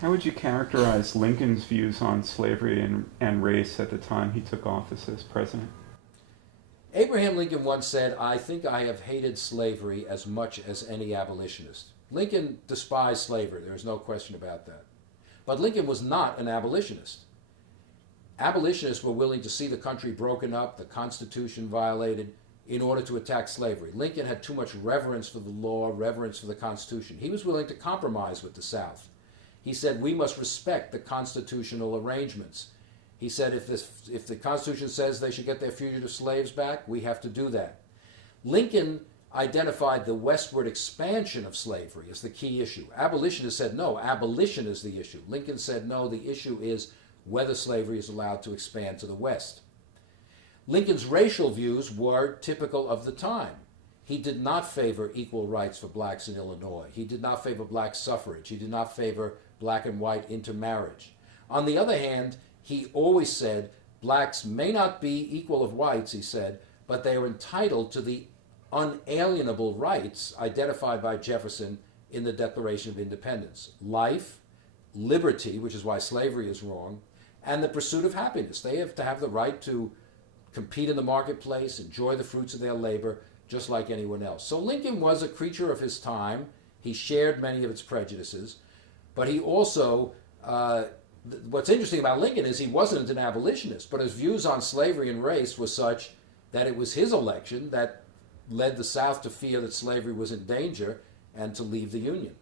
How would you characterize Lincoln's views on slavery and race at the time he took office as president? Abraham Lincoln once said, "I think I have hated slavery as much as any abolitionist." Lincoln despised slavery, there is no question about that. But Lincoln was not an abolitionist. Abolitionists were willing to see the country broken up, the Constitution violated, in order to attack slavery. Lincoln had too much reverence for the law, reverence for the Constitution. He was willing to compromise with the South. He said, we must respect the constitutional arrangements. He said, if the Constitution says they should get their fugitive slaves back, we have to do that. Lincoln identified the westward expansion of slavery as the key issue. Abolitionists said, no, abolition is the issue. Lincoln said, no, the issue is whether slavery is allowed to expand to the West. Lincoln's racial views were typical of the time. He did not favor equal rights for blacks in Illinois. He did not favor black suffrage. He did not favor black and white intermarriage. On the other hand, he always said blacks may not be equal of whites, he said, but they are entitled to the unalienable rights identified by Jefferson in the Declaration of Independence. Life, liberty, which is why slavery is wrong, and the pursuit of happiness. They have to have the right to compete in the marketplace, enjoy the fruits of their labor, just like anyone else. So Lincoln was a creature of his time. He shared many of its prejudices, but he also, what's interesting about Lincoln is he wasn't an abolitionist, but his views on slavery and race were such that it was his election that led the South to fear that slavery was in danger and to leave the Union.